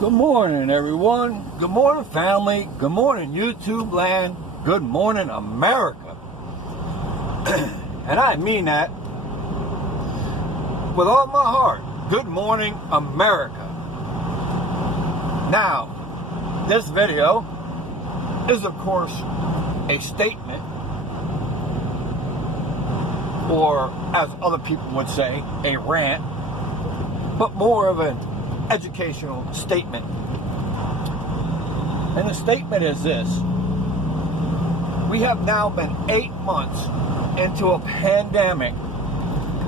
Good morning, everyone. Good morning, family. Good morning, YouTube land. Good morning, America. And I mean that with all my heart. Good morning, America. Now, this video is, of course, a statement, or as other people would say, a rant, but more of an educational statement. And the statement is this: we have now been 8 months into a pandemic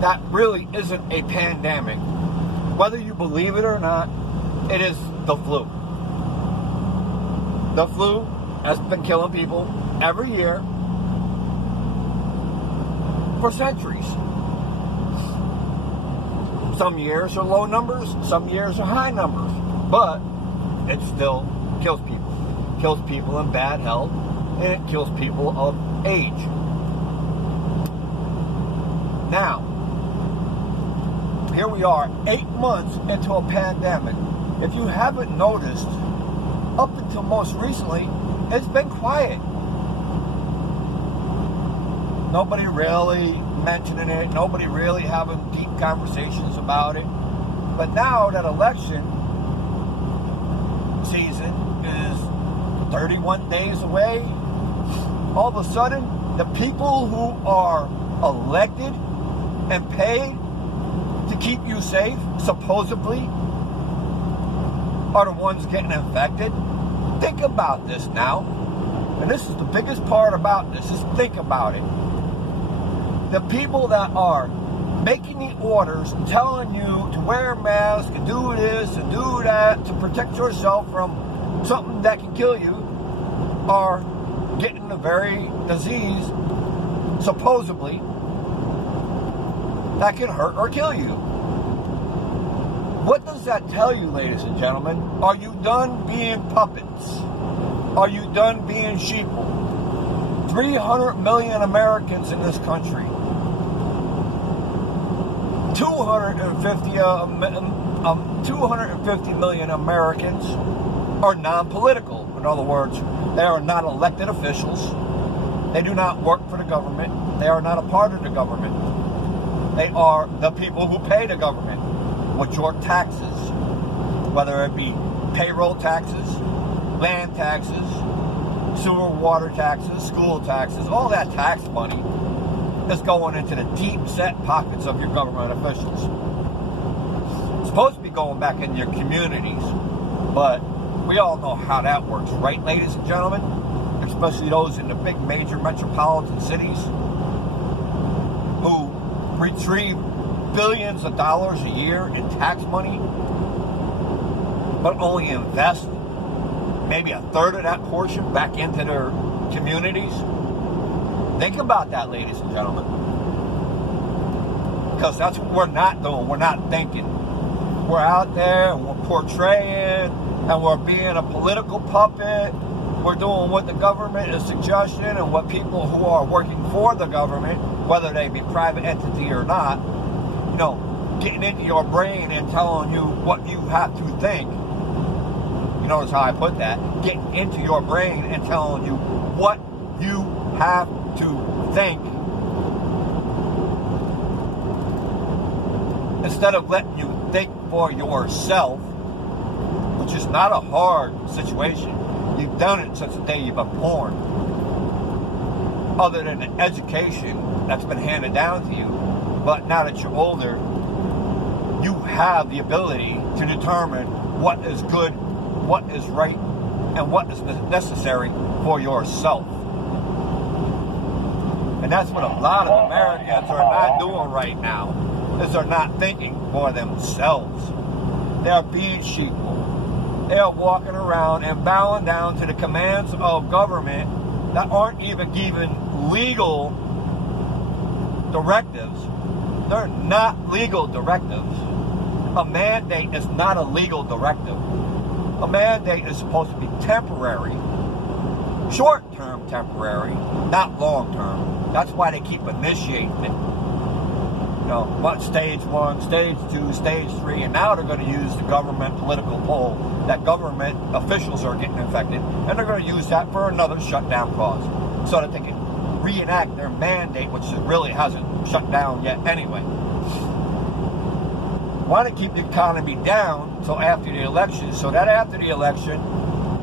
that really isn't a pandemic. Whether you believe it or not, it is the flu. The flu has been killing people every year for centuries. Some years are low numbers, some years are high numbers, but it still kills people. It kills people in bad health, and it kills people of age. Now, here we are, 8 months into a pandemic. If you haven't noticed, up until most recently, it's been quiet. Nobody really mentioning it, nobody really having deep conversations about it. But now that election season is 31 days away, all of a sudden, the people who are elected and paid to keep you safe, supposedly, are the ones getting infected. Think about this now. And this is the biggest part about this, is think about it. The people that are making the orders, telling you to wear a mask and do this and do that to protect yourself from something that can kill you, are getting the very disease, supposedly, that can hurt or kill you. What does that tell you, ladies and gentlemen? Are you done being puppets? Are you done being sheeple? 300 million Americans in this country. 250 million Americans are non-political. In other words, they are not elected officials. They do not work for the government. They are not a part of the government. They are the people who pay the government with your taxes, whether it be payroll taxes, land taxes, sewer water taxes, school taxes. All that tax money is going into the deep set pockets of your government officials. It's supposed to be going back in your communities, but we all know how that works, right, ladies and gentlemen? Especially those in the big major metropolitan cities who retrieve billions of dollars a year in tax money, but only invest maybe a third of that portion back into their communities. Think about that, ladies and gentlemen. Because that's what we're not doing. We're not thinking. We're out there and we're portraying and we're being a political puppet. We're doing what the government is suggesting and what people who are working for the government, whether they be private entity or not, getting into your brain and telling you what you have to think. You notice how I put that? Getting into your brain and telling you what you have to think, instead of letting you think for yourself, which is not a hard situation. You've done it since the day you've been born. Other than an education that's been handed down to you, but now that you're older, you have the ability to determine what is good, what is right, and what is necessary for yourself. And that's what a lot of Americans are not doing right now, is they're not thinking for themselves. They are being sheeple. They are walking around and bowing down to the commands of government that aren't even given legal directives. They're not legal directives. A mandate is not a legal directive. A mandate is supposed to be temporary. Short-term temporary, not long-term. That's why they keep initiating it. what stage 1, stage 2, stage 3, and now they're going to use the government political poll that government officials are getting infected, and they're going to use that for another shutdown cause, so that they can reenact their mandate, which really hasn't shut down yet anyway. Want to keep the economy down until after the election, so that after the election,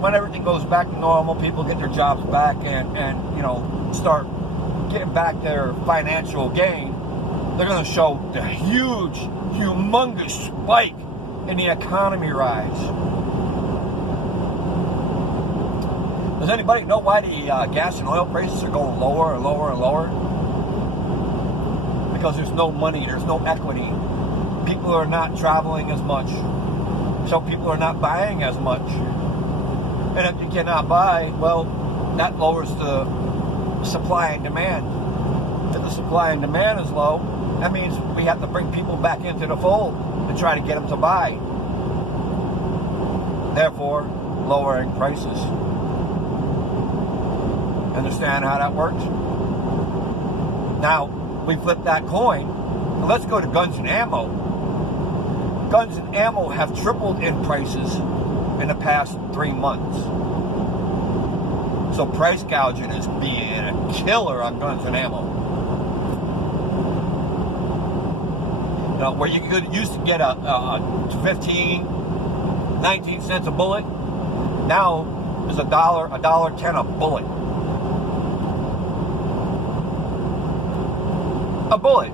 when everything goes back to normal, people get their jobs back and start getting back their financial gain, they're going to show the huge, humongous spike in the economy rise. Does anybody know why the gas and oil prices are going lower and lower and lower? Because there's no money, there's no equity. People are not traveling as much, so people are not buying as much. And if you cannot buy, well, that lowers the supply and demand. If the supply and demand is low, that means we have to bring people back into the fold to try to get them to buy. Therefore, lowering prices. Understand how that works? Now, we flip that coin. Let's go to guns and ammo. Guns and ammo have tripled in prices in the past 3 months. So price gouging is being a killer on guns and ammo. Where you used to get a 15, 19 cents a bullet, now is $1.10 a bullet. A bullet.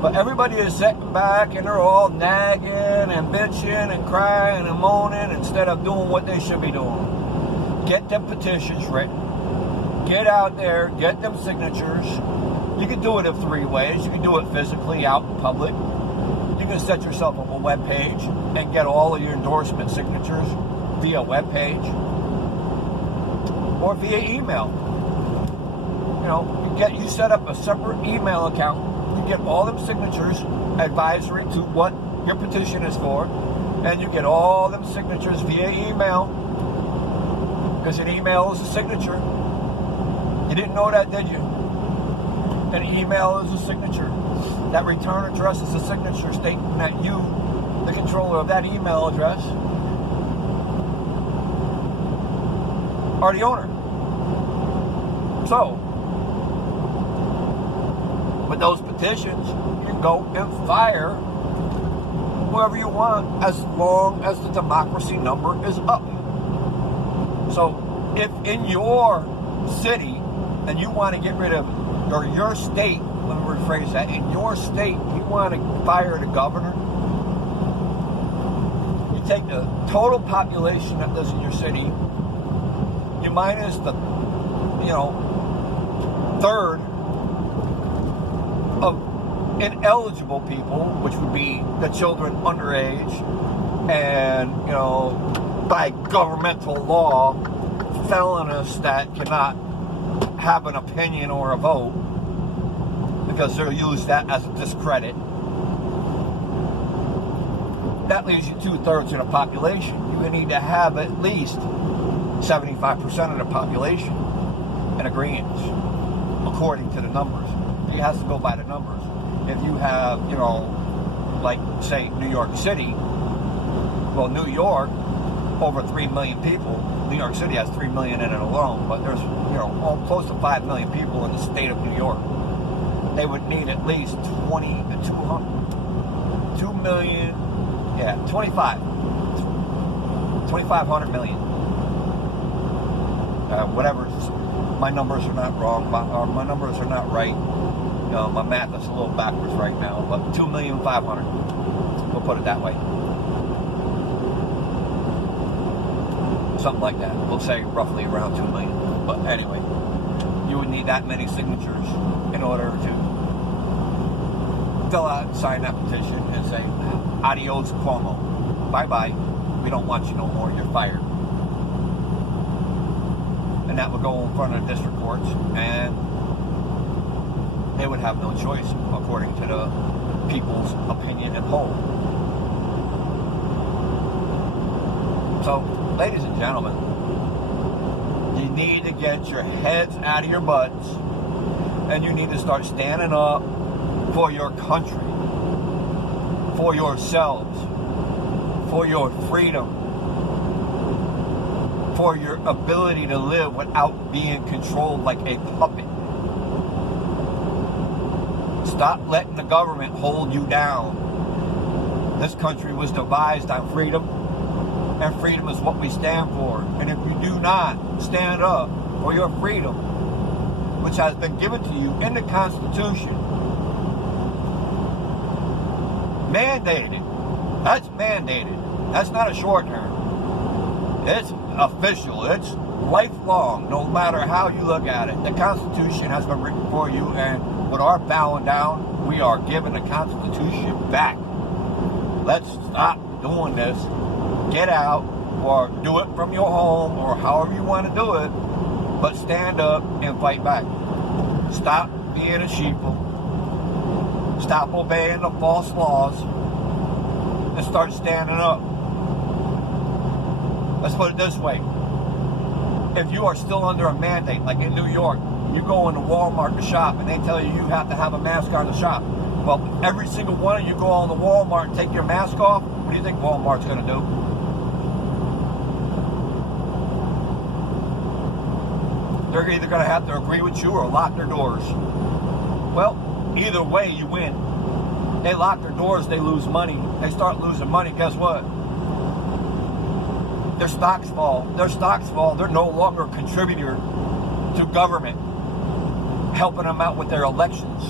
But everybody is sitting back and they're all nagging and bitching and crying and moaning instead of doing what they should be doing. Get them petitions written. Get out there, get them signatures. You can do it in 3 ways. You can do it physically out in public. You can set yourself up a web page and get all of your endorsement signatures via web page or via email. You set up a separate email account. You get all them signatures advisory to what your petition is for, and you get all them signatures via email, because an email is a signature. You didn't know that, did you? An email is a signature. That return address is a signature stating that you, the controller of that email address, are the owner. So, with those petitions, you can go and fire whoever you want as long as the democracy number is up. So if in your city, and you want to get rid of, or your state, let me rephrase that, in your state, you want to fire the governor, you take the total population that lives in your city, you minus the, third of ineligible people, which would be the children underage, and by governmental law, felonies that cannot have an opinion or a vote because they'll use that as a discredit. That leaves you 2/3 of the population. You need to have at least 75% of the population in agreement, according to the numbers. It has to go by the numbers. If you have, like, say, New York City, well, New York, over 3 million people. New York City has 3 million in it alone, but there's, close to 5 million people in the state of New York. They would need at least 2,500 million. Whatever. My numbers are not wrong, my numbers are not right. My math is a little backwards right now, but 2,500,000. We'll put it that way. Something like that. We'll say roughly around 2 million. But anyway, you would need that many signatures in order to fill out and sign that petition and say, adios Cuomo. Bye-bye. We don't want you no more. You're fired. And that would go in front of the district courts, and they would have no choice according to the people's opinion and poll. So, ladies and gentlemen, you need to get your heads out of your butts And you need to start standing up for your country, for yourselves, for your freedom, for your ability to live without being controlled like a puppet. Stop letting the government hold you down. This country was devised on freedom, and freedom is what we stand for. And if you do not stand up for your freedom, which has been given to you in the Constitution, mandated. That's mandated. That's not a short term. It's official. It's lifelong, no matter how you look at it. The Constitution has been written for you, and with our bowing down, we are giving the Constitution back. Let's stop doing this. Get out, or do it from your home, or however you want to do it, but stand up and fight back. Stop being a sheeple. Stop obeying the false laws and start standing up. Let's put it this way. If you are still under a mandate, like in New York, you go into Walmart to shop and they tell you you have to have a mask on to shop. Well, every single one of you go on to Walmart and take your mask off. What do you think Walmart's going to do? They're either going to have to agree with you or lock their doors. Well, either way, you win. They lock their doors, they lose money. They start losing money, guess what? Their stocks fall. Their stocks fall. They're no longer a contributor to government, helping them out with their elections.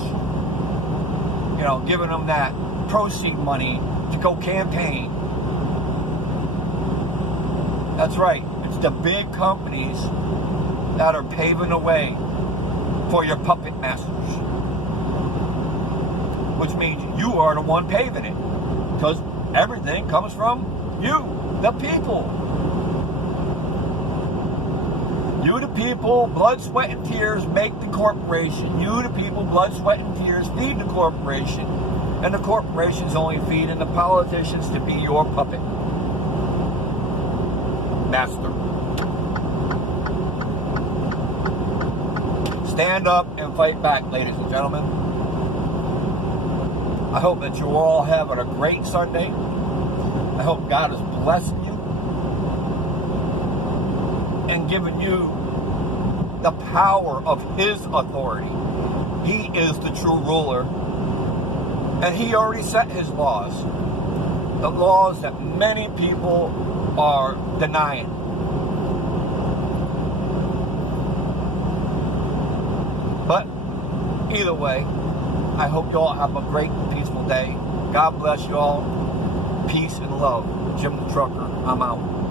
You know, giving them that proceed money to go campaign. That's right. It's the big companies that are paving the way for your puppet masters. Which means you are the one paving it. Because everything comes from you, the people. You, the people, blood, sweat, and tears make the corporation. You, the people, blood, sweat, and tears feed the corporation. And the corporation's only feeding the politicians to be your puppet master. Stand up and fight back, ladies and gentlemen. I hope that you're all having a great Sunday. I hope God is blessing you and giving you the power of His authority. He is the true ruler. And He already set His laws. The laws that many people are denying. But either way, I hope you all have a great and peaceful day. God bless you all. Peace and love. Jim the Trucker, I'm out.